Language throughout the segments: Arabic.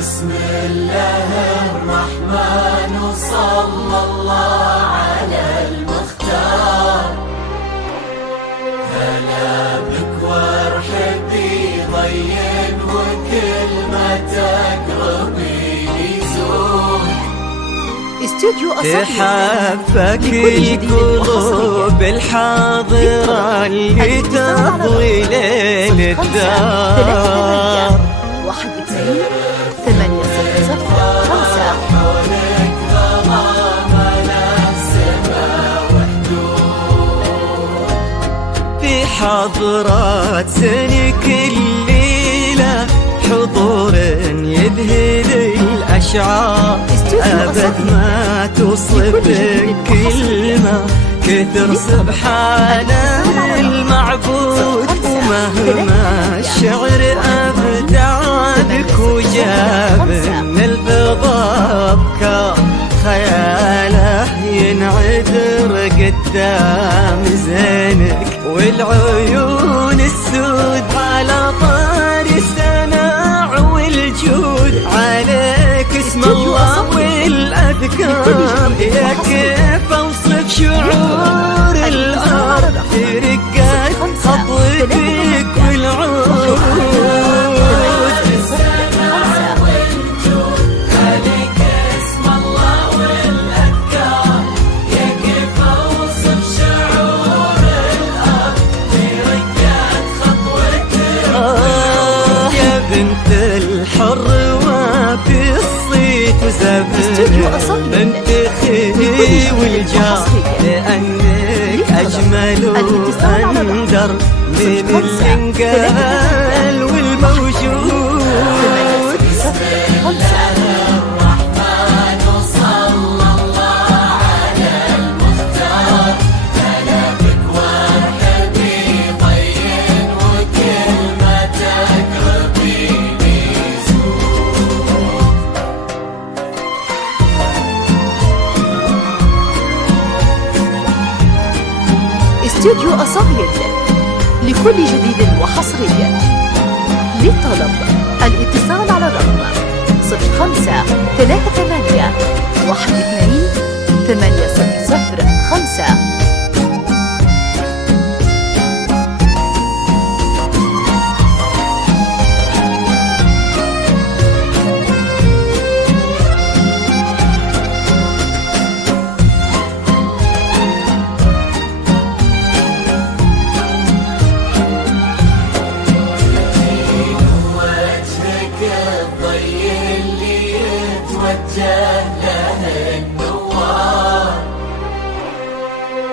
بسم الله الرحمن وصلى الله على المختار. هلا بك وارحبي ضين وكل ما تقربي يزور. استوديو أصحي تحبك القلوب الحاضرة اللي تضوي ليل الدار. 1-800-805. في حضرات سنك الليلة حضور يذهل الأشعار. أبد ما توصف كلمة كثر سبحانه المعبود. ومهما الشعر أبدعك وجاب من الفضاء أفكار خياله ينعذر قدام زينك. والعيون السود على طار السناع والجود عليك اسم الله والأذكار. يا كيف أوصف شعور الأرض في رقات خطوتك والعود. الحر وفي الصيت وزبن انت خي والجار. لأنك أجمل وأندر من الانقال والموجود. استوديو أصايد لكل جديد وحصري. للطلب الاتصال على الرقم 05-38-128-805.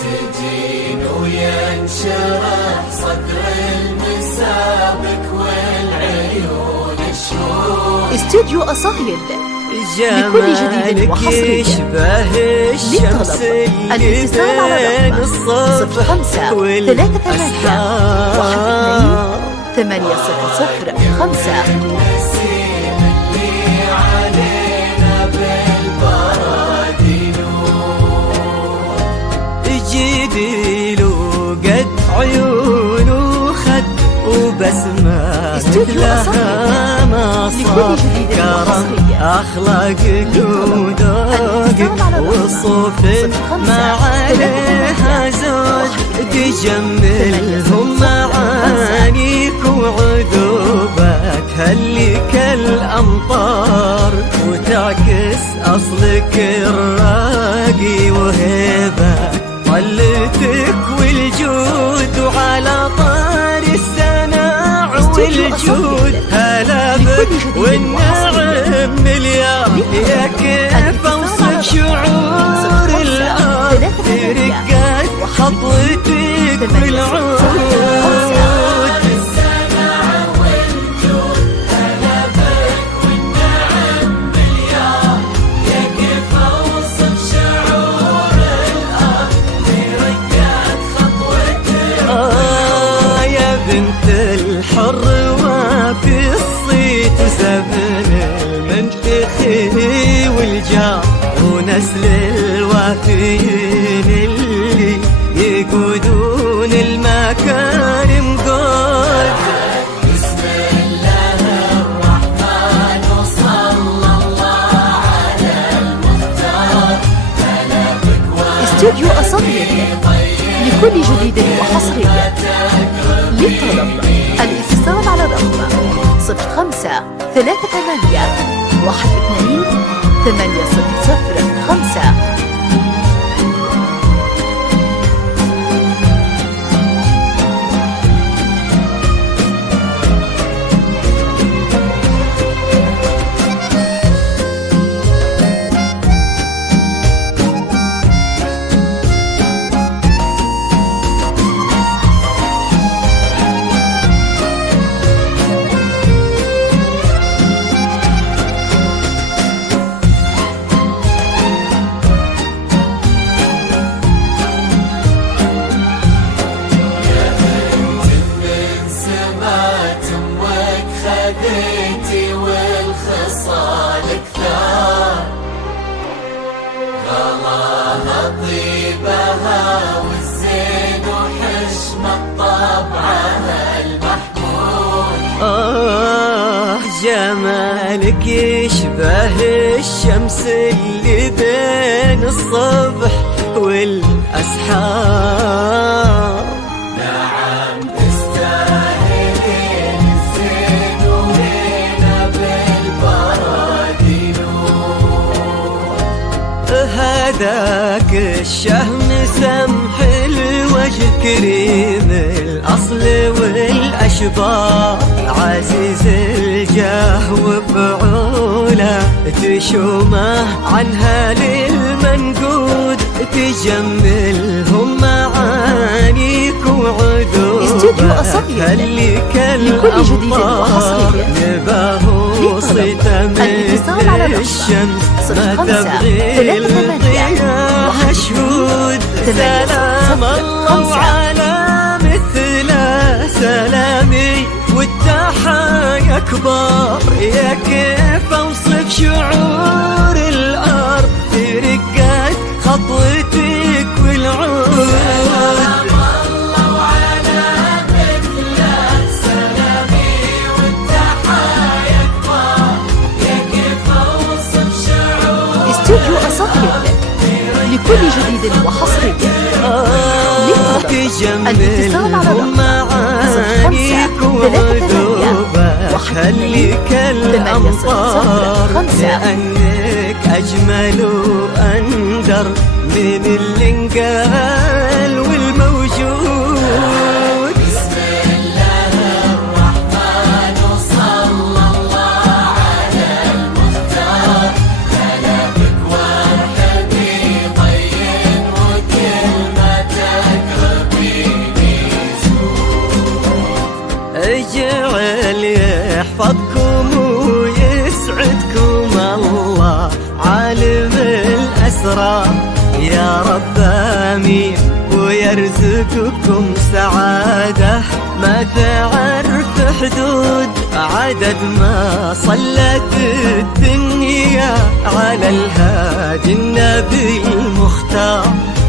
تجين وينشرح صدر المسابك والعيون الشهور. استوديو أصايد لكل جديد وحصري. يشبه الشمس اللي بين الصبح 05-38-128-805. مثلها ما صار كرم أخلاقك وذوقك وصوفك ما عليها زوج تجملهم معانيك وعذوبك هلك الأمطار وتعكس أصلك الراقي وهيبك طلتك والجود وعلى طار السناع والجود هلا بك والنعم مليار يا كيف اوصف شعور الارض رقات خطوتك بالعود الحر وفي الصيت زمن المنتخي والجار ونسل الوافيين اللي يقودون المكارم قول بسم الله الرحمن وصلى الله على المختار استوديو أصالة لكل جديد وحصري. للطلب الاتصال على الرقم 05 38 12 805. خذيتي والخصال كثار غلاها طيبها والزين وحشمة طبعها المحمود جمالك يشبه الشمس اللي بين الصبح والأسحار نعم تستاهلين الزين ولينا بالبرد نور هذاك الشهم سمح الوجه كريم الأصل والأشبار عزيز الجاه وفعوله تشومه عنها للمنقود تجملهم معانيك وعذوبه خليك الأمطار نباه صيته مثل الشمس ما تبغي الضياء شهود سلام الله وعلى مثله سلامي والتحايا كبار يا كيف اوصف شعور الارض في رقات خطوتك والعود سلام الله وعلى مثله سلامي والتحايا كبار يا كيف اوصف شعور استوديو أصالة لكل جديد وحصري. الاتصال على الرقم 05 خليك الأمطار لأنك أجمل وأندر من اللي انقال والموجود بسم الله الرحمن وصلى الله على المختار كلامك وارحبي طين وكلمتك ربيني اجعل يحفظكم ويسعدكم الله عالم الأسرار يا رب آمين ويرزقكم سعادة ما تعرف حدود عدد ما صلت الدنيا على الهادي النبي المختار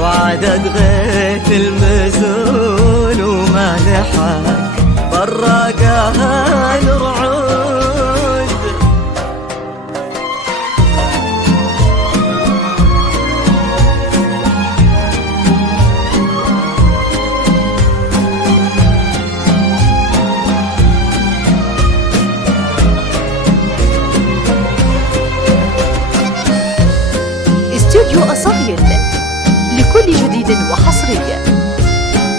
وعدد غيث المزول وما لحق براقها راديو أصاغيل، لكل جديد وحصري.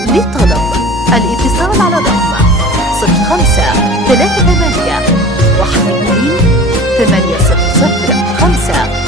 للطلب الاتصال على الرقم 05 38 81 800 5.